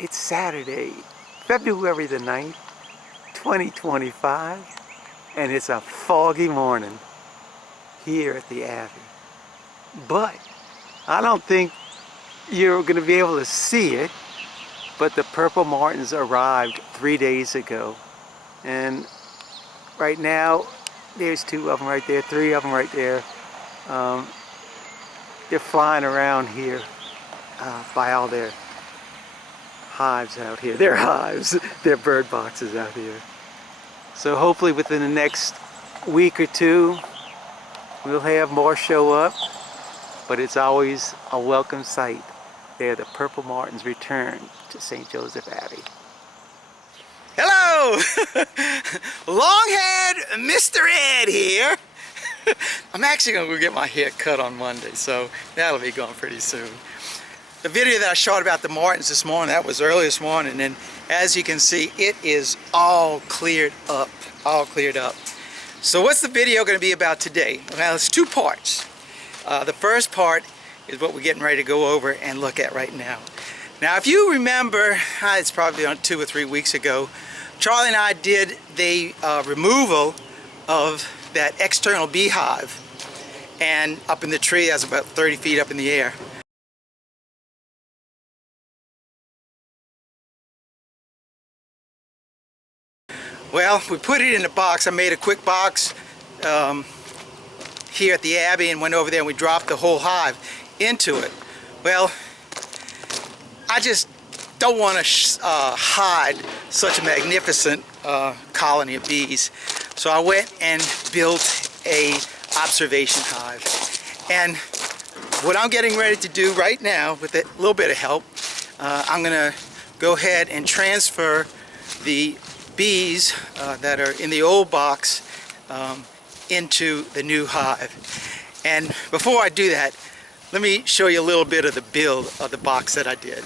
It's Saturday, February the 9th, 2025, and it's a foggy morning here at the Abbey. But I don't think you're going to be able to see it, but the purple martins arrived 3 days ago. And right now, there's 2 of them right there, 3 of them right there. They're flying around here by all their hives out here. They're hives, they're bird boxes out here. So hopefully within the next week or 2, we'll have more show up, but it's always a welcome sight. They're the purple martins return to St. Joseph Abbey. Hello! Long-haired Mr. Ed here. I'm actually going to go get my hair cut on Monday, so that'll be going pretty soon. The video that I shot about the martins this morning, that was early this morning, and as you can see, it is all cleared up, So what's the video going to be about today? Well, it's 2 parts. The first part is what we're getting ready to go over and look at right now. Now, if you remember, it's probably on 2 or 3 weeks ago, Charlie and I did the removal of that external beehive, and up in the tree, that's about 30 feet up in the air. Well, we put it in a box. I made a quick box here at the Abbey and went over there and we dropped the whole hive into it. Well, I just don't want to hide such a magnificent colony of bees. So I went and built a observation hive. And what I'm getting ready to do right now, with a little bit of help, I'm going to go ahead and transfer the bees that are in the old box into the new hive. And before I do that, let me show you a little bit of the build of the box that I did.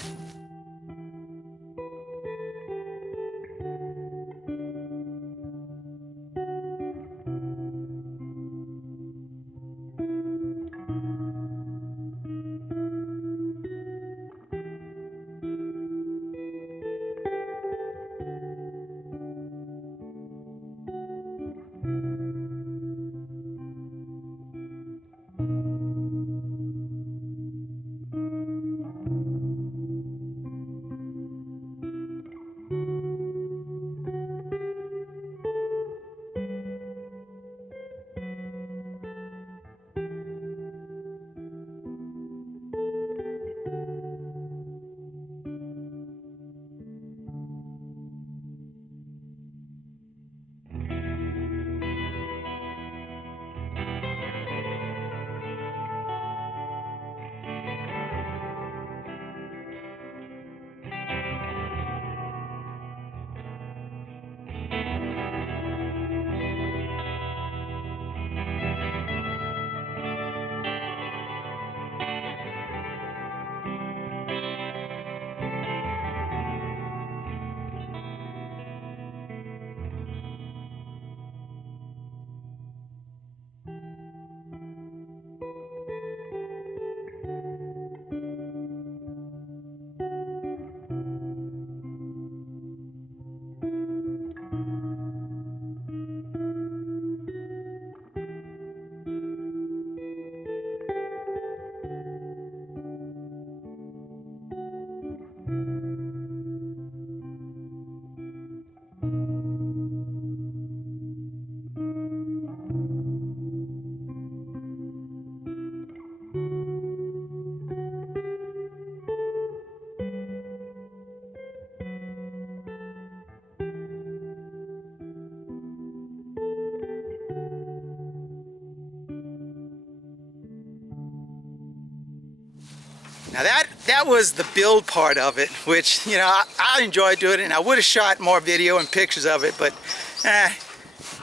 Now that was the build part of it, which, you know, I enjoyed doing it, and I would have shot more video and pictures of it, but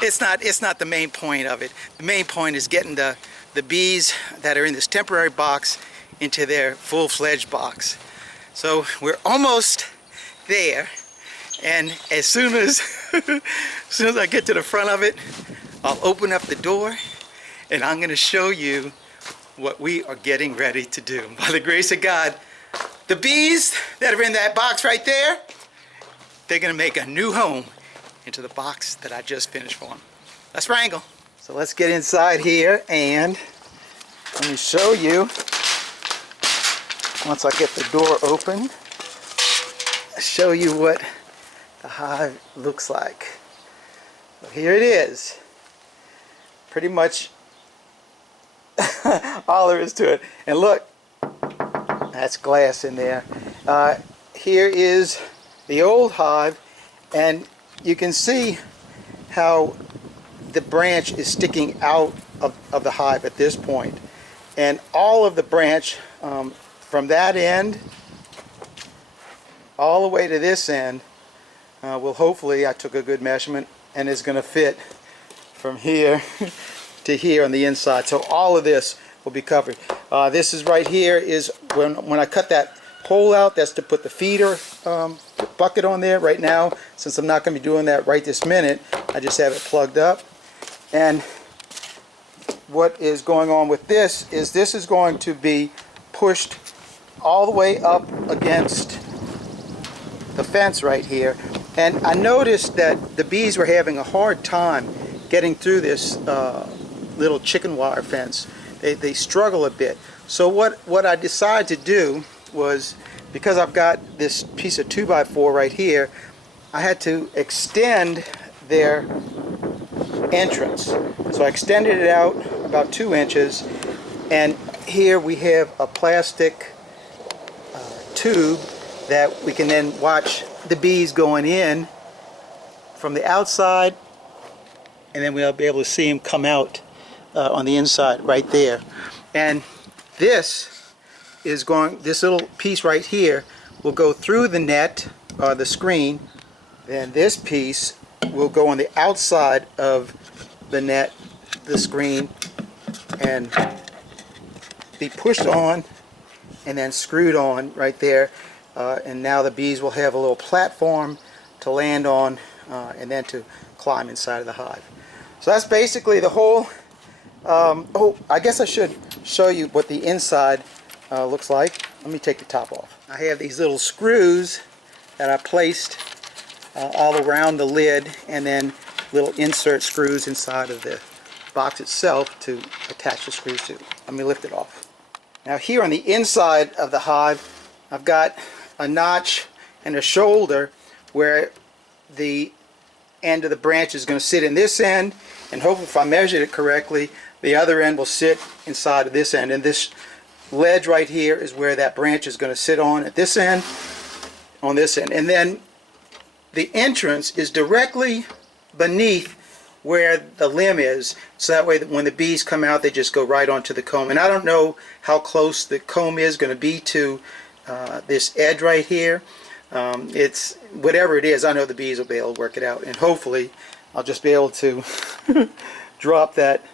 it's not the main point of it. The main point is getting the bees that are in this temporary box into their full-fledged box. So we're almost there, and as soon as I get to the front of it, I'll open up the door and I'm going to show you what we are getting ready to do. By the grace of God, The bees that are in that box right there, they're gonna make a new home into the box that I just finished for them. Let's wrangle. So let's get inside here and let me show you, once I get the door open, show you what the hive looks like. So here it is. Pretty much all there is to it. And look, that's glass in there. Here is the old hive, and you can see how the branch is sticking out of the hive at this point. And all of the branch from that end all the way to this end will hopefully, I took a good measurement, and is going to fit from here to here on the inside. So all of this will be covered. This is right here is when I cut that pole out, that's to put the feeder bucket on there. Right now, since I'm not going to be doing that right this minute, I just have it plugged up. And what is going on with this is going to be pushed all the way up against the fence right here. And I noticed that the bees were having a hard time getting through this little chicken wire fence. They struggle a bit. So what I decided to do was, because I've got this piece of 2x4 right here, I had to extend their entrance. So I extended it out about 2 inches, and here we have a plastic tube that we can then watch the bees going in from the outside, and then we'll be able to see them come out on the inside right there. And this little piece right here will go through the net, the screen, and this piece will go on the outside of the net, the screen, and be pushed on and then screwed on right there. And now the bees will have a little platform to land on and then to climb inside of the hive. So that's basically the whole. Oh, I guess I should show you what the inside looks like. Let me take the top off. I have these little screws that I placed all around the lid, and then little insert screws inside of the box itself to attach the screws to. Let me lift it off. Now here on the inside of the hive, I've got a notch and a shoulder where the end of the branch is going to sit in this end, and hopefully, if I measured it correctly, the other end will sit inside of this end. And this ledge right here is where that branch is going to sit on at this end, on this end. And then the entrance is directly beneath where the limb is, so that way that when the bees come out, they just go right onto the comb. And I don't know how close the comb is going to be to this edge right here. It's whatever it is, I know the bees will be able to work it out, and hopefully I'll just be able to drop that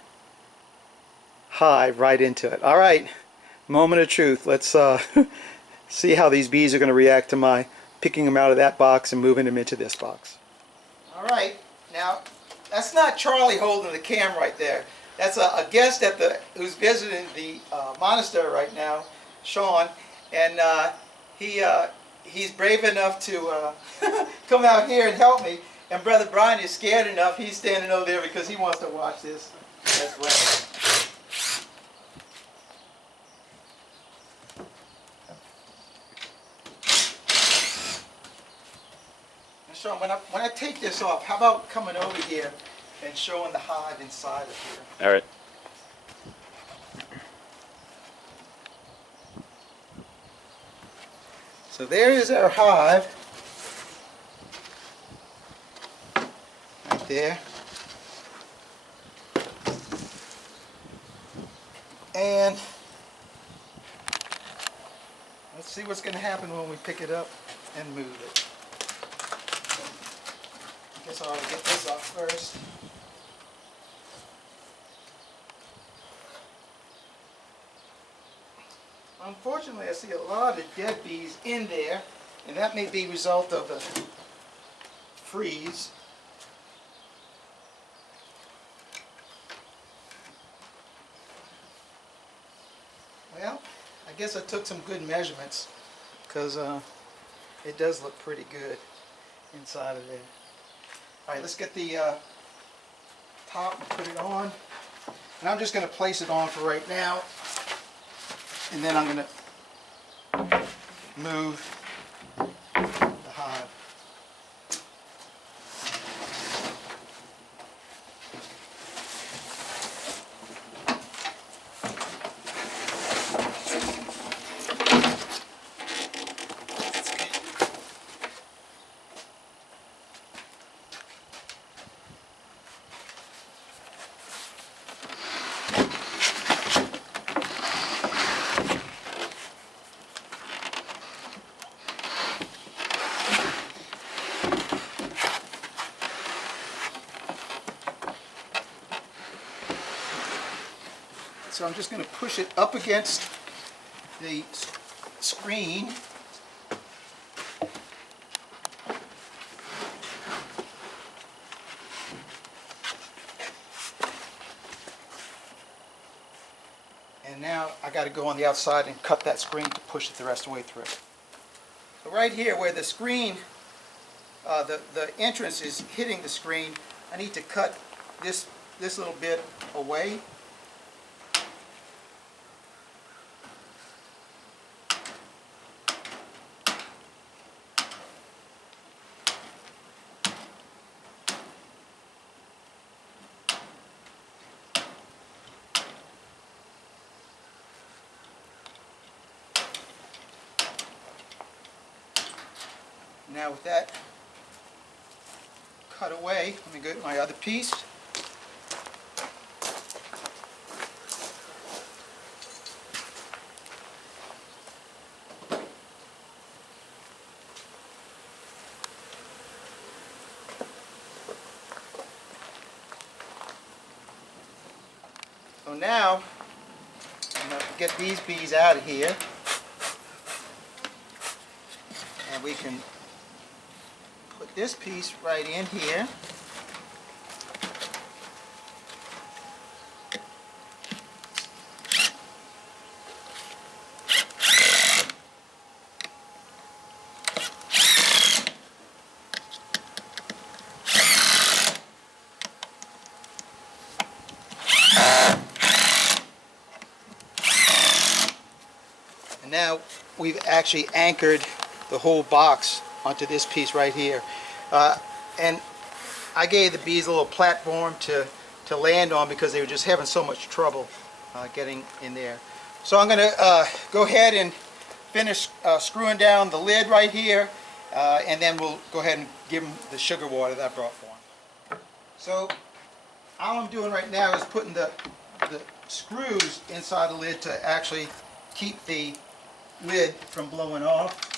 hive right into it. All right, moment of truth. Let's see how these bees are going to react to my picking them out of that box and moving them into this box. All right, now that's not Charlie holding the camera right there. That's a guest who's visiting the monastery right now, Sean, and he's brave enough to come out here and help me. And Brother Brian is scared enough. He's standing over there because he wants to watch this as well. And Sean, when I take this off, how about coming over here and showing the hive inside of here? All right. So there is our hive, right there. And let's see what's going to happen when we pick it up and move it. I guess I ought to get this off first. Unfortunately, I see a lot of dead bees in there, and that may be a result of the freeze. Well, I guess I took some good measurements because it does look pretty good inside of there. All right, let's get the top and put it on. And I'm just going to place it on for right now. And then I'm going to move the hive. So I'm just going to push it up against the screen. And now I got to go on the outside and cut that screen to push it the rest of the way through. So right here where the screen, the entrance is hitting the screen, I need to cut this little bit away. Now with that cut away, let me go to my other piece. So now I'm going to get these bees out of here, and we can put this piece right in here. And now we've actually anchored the whole box onto this piece right here. And I gave the bees a little platform to land on because they were just having so much trouble getting in there. So I'm going to go ahead and finish screwing down the lid right here, and then we'll go ahead and give them the sugar water that I brought for them. So all I'm doing right now is putting the screws inside the lid to actually keep the lid from blowing off.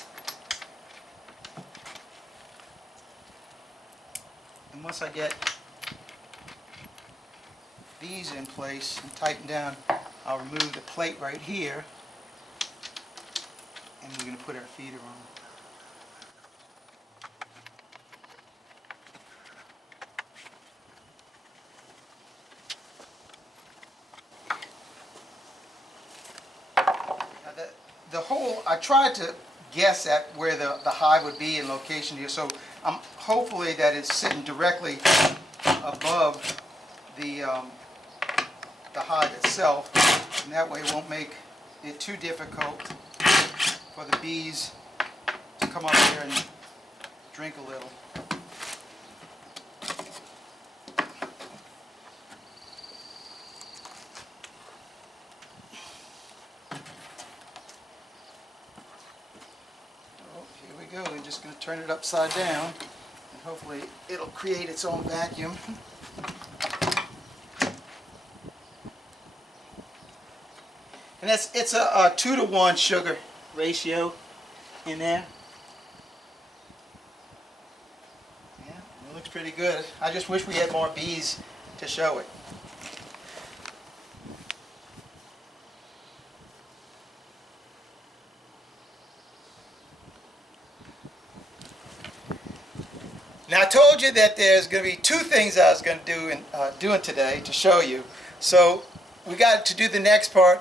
And once I get these in place and tighten down, I'll remove the plate right here, and we're going to put our feeder on. Now the whole, I tried to guess at where the hive would be in location here, so hopefully that it's sitting directly above the hive itself, and that way it won't make it too difficult for the bees to come up here and drink a little. Here we go. We're just going to turn it upside down, and hopefully it'll create its own vacuum. And it's a 2-to-1 sugar ratio in there. Yeah, it looks pretty good. I just wish we had more bees to show it. Now I told you that there's going to be two things I was going to do doing today to show you. So we got to do the next part.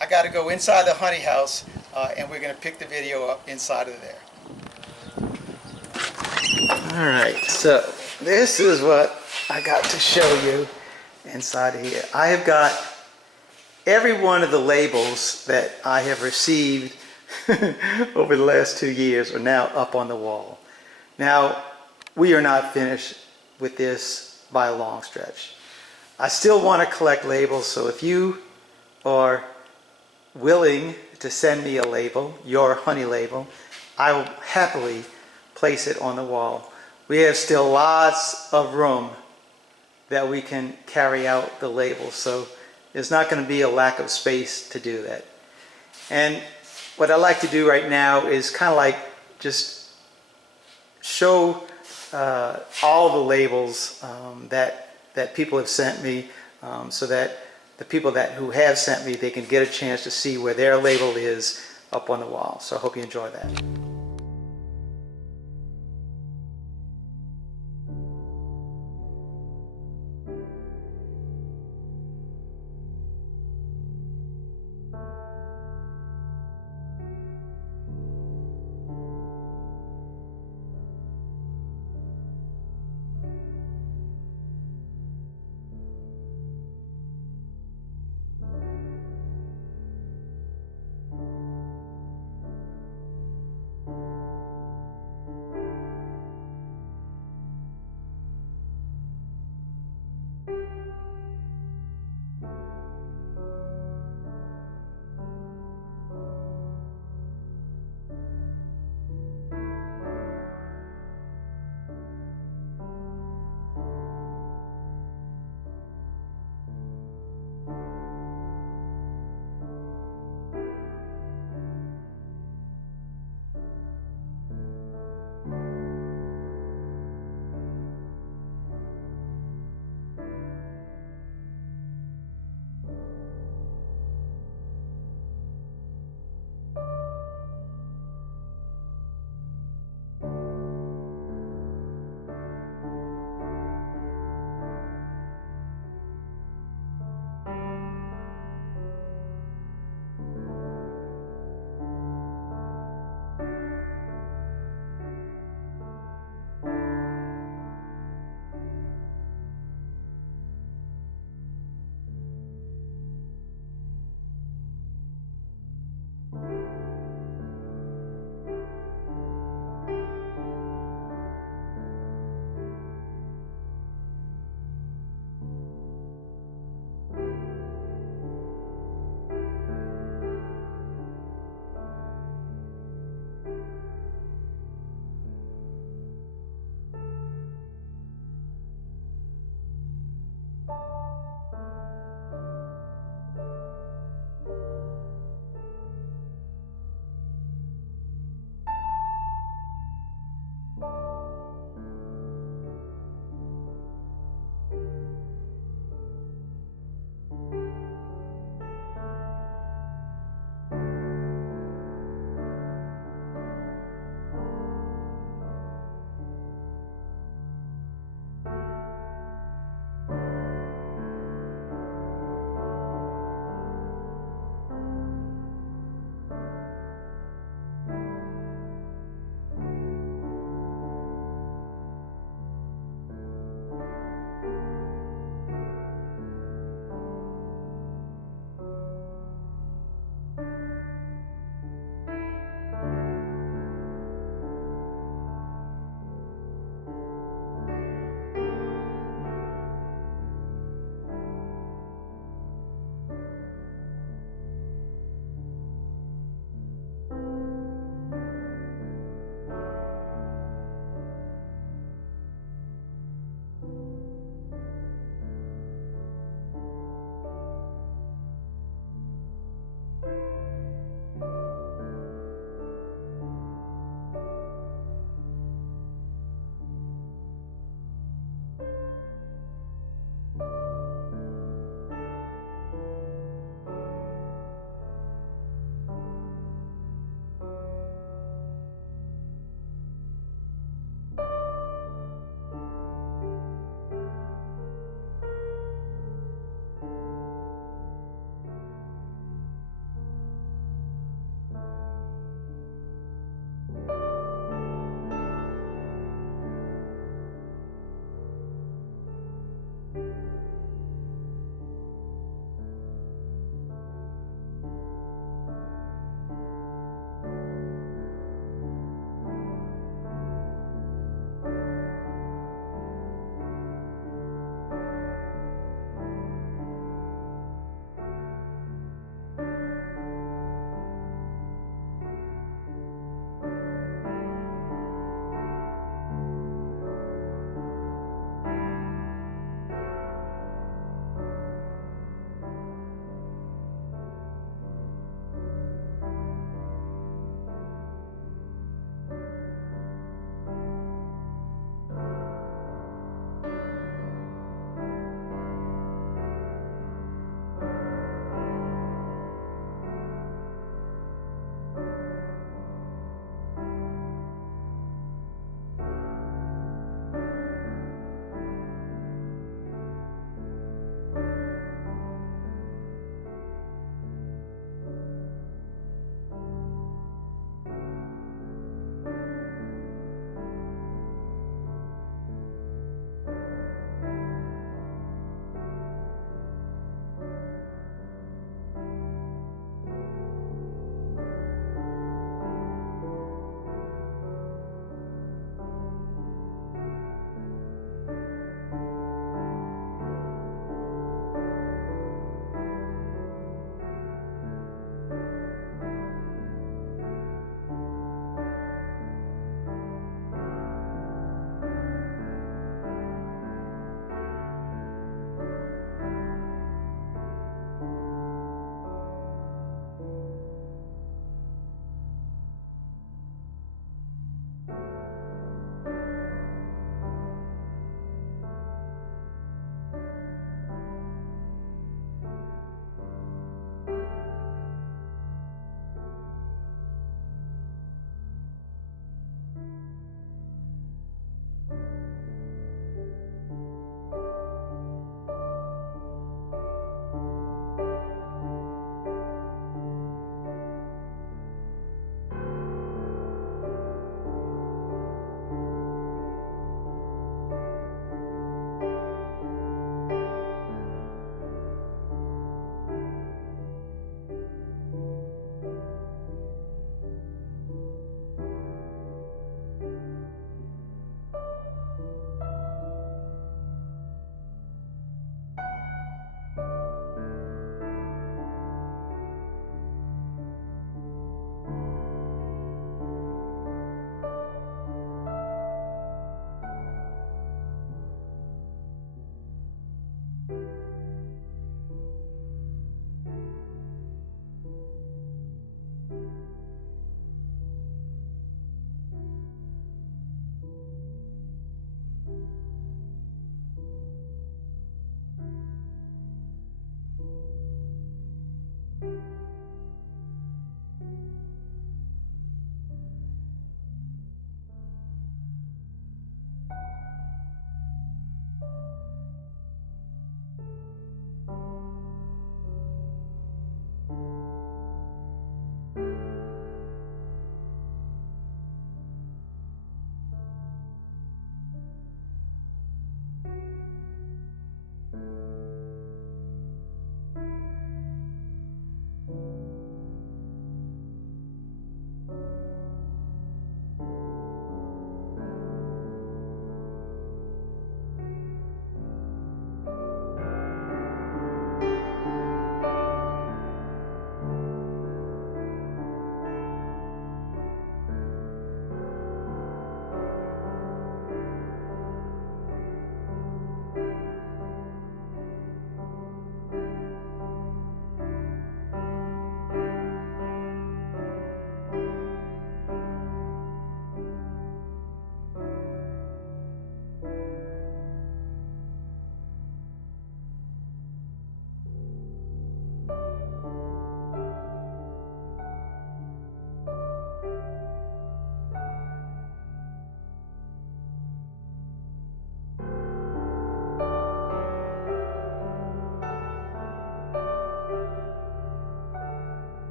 I got to go inside the honey house and we're going to pick the video up inside of there. Alright, so this is what I got to show you inside of here. I have got every one of the labels that I have received over the last 2 years are now up on the wall. Now, we are not finished with this by a long stretch. I still want to collect labels, so if you are willing to send me a label, your honey label, I will happily place it on the wall. We have still lots of room that we can carry out the labels, so there's not going to be a lack of space to do that. And what I like to do right now is kind of like just show all the labels that people have sent me, so that the people who have sent me, they can get a chance to see where their label is up on the wall. So I hope you enjoy that.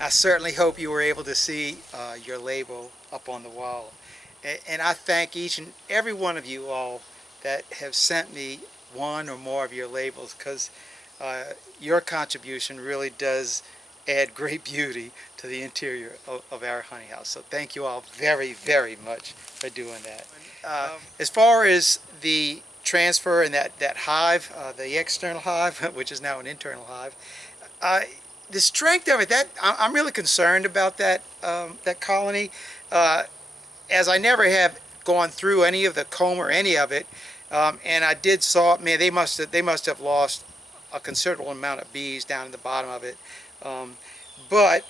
I certainly hope you were able to see your label up on the wall. And I thank each and every one of you all that have sent me one or more of your labels, because your contribution really does add great beauty to the interior of our honey house. So thank you all very, very much for doing that. As far as the transfer and that hive, the external hive, which is now an internal hive, the strength of it, I'm really concerned about that that colony, as I never have gone through any of the comb or any of it, and I did saw, man, they must have lost a considerable amount of bees down in the bottom of it, but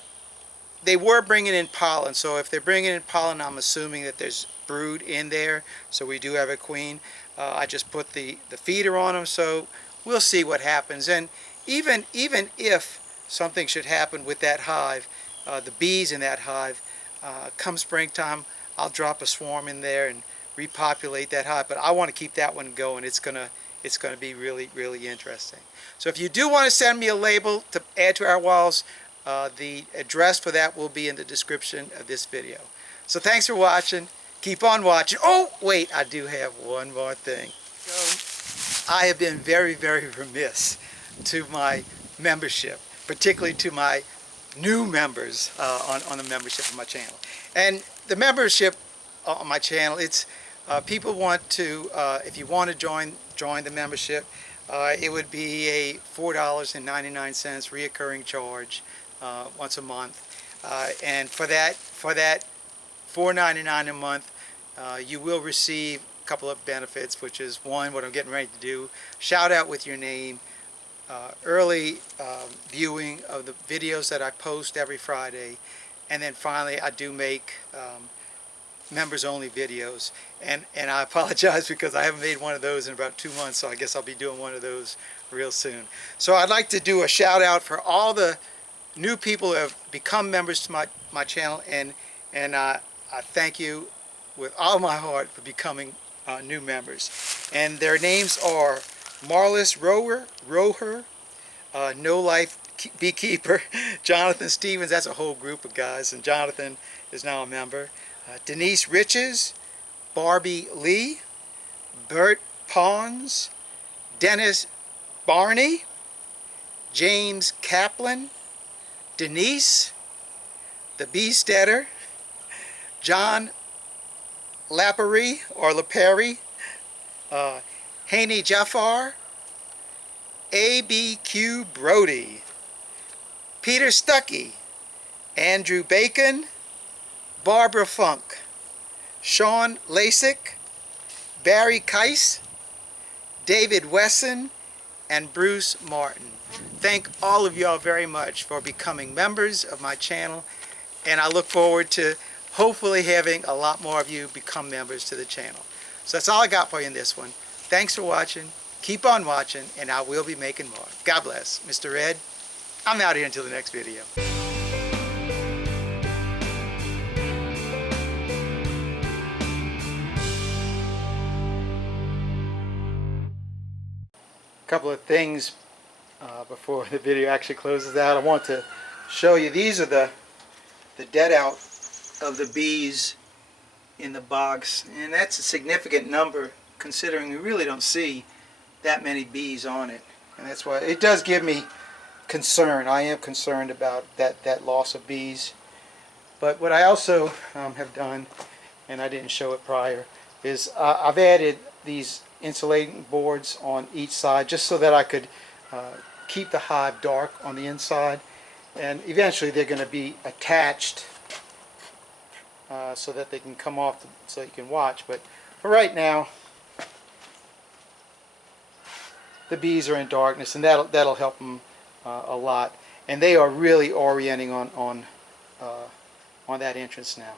they were bringing in pollen. So if they're bringing in pollen, I'm assuming that there's brood in there. So we do have a queen. I just put the feeder on them, so we'll see what happens. And even if something should happen with that hive, the bees in that hive, come springtime, I'll drop a swarm in there and repopulate that hive. But I want to keep that one going. It's gonna be really, really interesting. So if you do want to send me a label to add to our walls, the address for that will be in the description of this video. So thanks for watching. Keep on watching. Oh, wait, I do have one more thing. So I have been very, very remiss to my membership, particularly to my new members on the membership of my channel. And the membership on my channel, it's people want to, if you want to join the membership, it would be a $4.99 reoccurring charge once a month, and for that $4.99 a month, you will receive a couple of benefits, which is one, what I'm getting ready to do, shout out with your name, early viewing of the videos that I post every Friday, and then finally I do make members only videos, and I apologize because I haven't made one of those in about 2 months, so I guess I'll be doing one of those real soon. So I'd like to do a shout out for all the new people who have become members to my channel, and I thank you with all my heart for becoming new members. And their names are Marlis Roher, No Life Beekeeper, Jonathan Stevens, that's a whole group of guys, and Jonathan is now a member, Denise Riches, Barbie Lee, Bert Pons, Dennis Barney, James Kaplan, Denise, the Beesteader, John Lapari or Lapari, Haney Jafar, ABQ Brody, Peter Stuckey, Andrew Bacon, Barbara Funk, Sean Lasik, Barry Keiss, David Wesson, and Bruce Martin. Thank all of y'all very much for becoming members of my channel, and I look forward to hopefully having a lot more of you become members to the channel. So that's all I got for you in this one. Thanks for watching. Keep on watching, and I will be making more. God bless. Mr. Ed, I'm out here until the next video. Couple of things before the video actually closes out. I want to show you, these are the dead out of the bees in the box, and that's a significant number considering we really don't see that many bees on it, and that's why it does give me concern. I am concerned about that loss of bees. But what I also have done, and I didn't show it prior, is I've added these insulating boards on each side just so that I could keep the hive dark on the inside, and eventually they're going to be attached so that they can come off so you can watch. But for right now, the bees are in darkness, and that'll help them a lot, and they are really orienting on that entrance now.